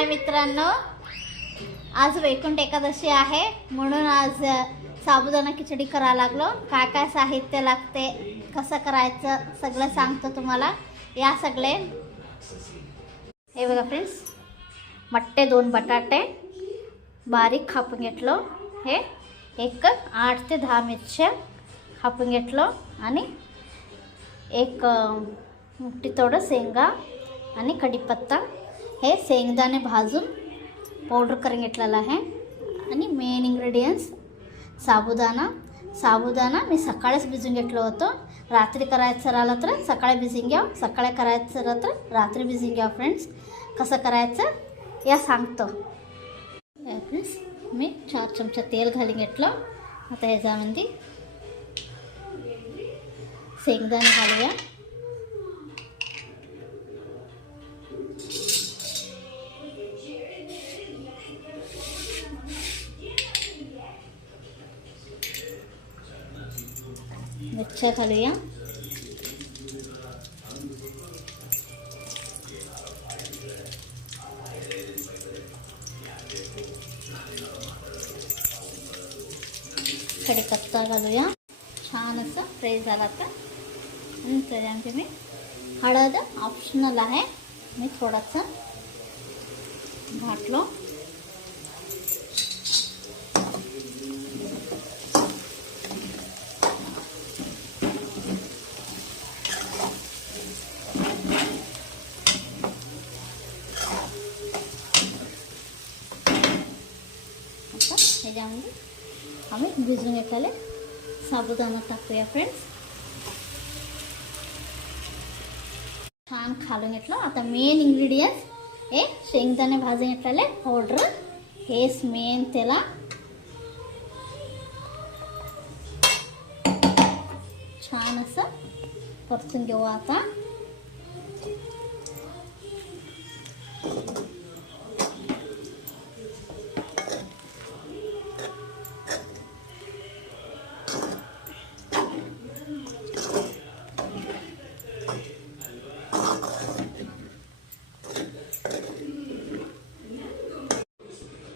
हाय मित्रांनो, आज वैकुंठ एकादशी आहे म्हणून आज साबुदाणा खिचडी करायला लागलो। काय काय साहित्य लागते, कसं करायचं सगळं सांगतो तुम्हाला। या सगळे हे बघा फ्रेंड्स, मट्टे 2 बटाटे बारीक कापून घेतलो। हे एक 8 ते 10 मिरच्या कापून घेतलो आणि एक मुठी थोडं शेंगा आणि कढीपत्ता। हे शेंगदाणे भाजून पावडर करून घेतलेला आहे। आणि मेन इंग्रेडियंट्स साबुदाणा मी सकाळीच भिजून घेतलं होतं। रात्री करायचं राहिलं तर सकाळी भिजून घ्या, सकाळी करायचं राहिलं तर रात्री भिजून घ्या। फ्रेंड्स, कसं करायचं या सांगतो। फ्रेंड्स, मी 4 चमचा तेल घालून घेतलं। आता ह्याच्यामध्ये शेंगदाणे घालूया। मिरच्या घालूया। कढीपत्ता घालूया। छान असं फ्राय झाला का आणि त्याच्यामध्ये मी हळद ऑप्शनल आहे, मी थोडासा घातलो। ह्याच्यामध्ये आम्ही भिजून घेतलेले साबुदाणा टाकूया। फ्रेंड्स, छान खालून घेतलं। आता मेन इंग्रेडियंट्स हे शेंगदाणे भाजून घेतलेले पावडर, हेच मेन। त्याला छान असं परतून घेऊ। आता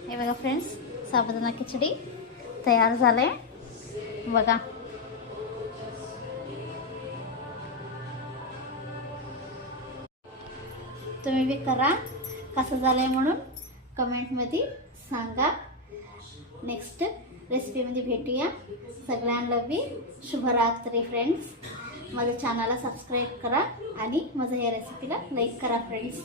हे बघा फ्रेंड्स, साबुदाणा खिचडी तयार झाले बघा। तुम्ही बी करा, कसं झालंय म्हणून कमेंटमध्ये सांगा। नेक्स्ट रेसिपीमध्ये भेटूया। सगळ्यांना बी शुभरात्री। फ्रेंड्स, माझ्या चॅनलला सबस्क्राईब करा आणि माझ्या या रेसिपीला लाईक करा। फ्रेंड्स।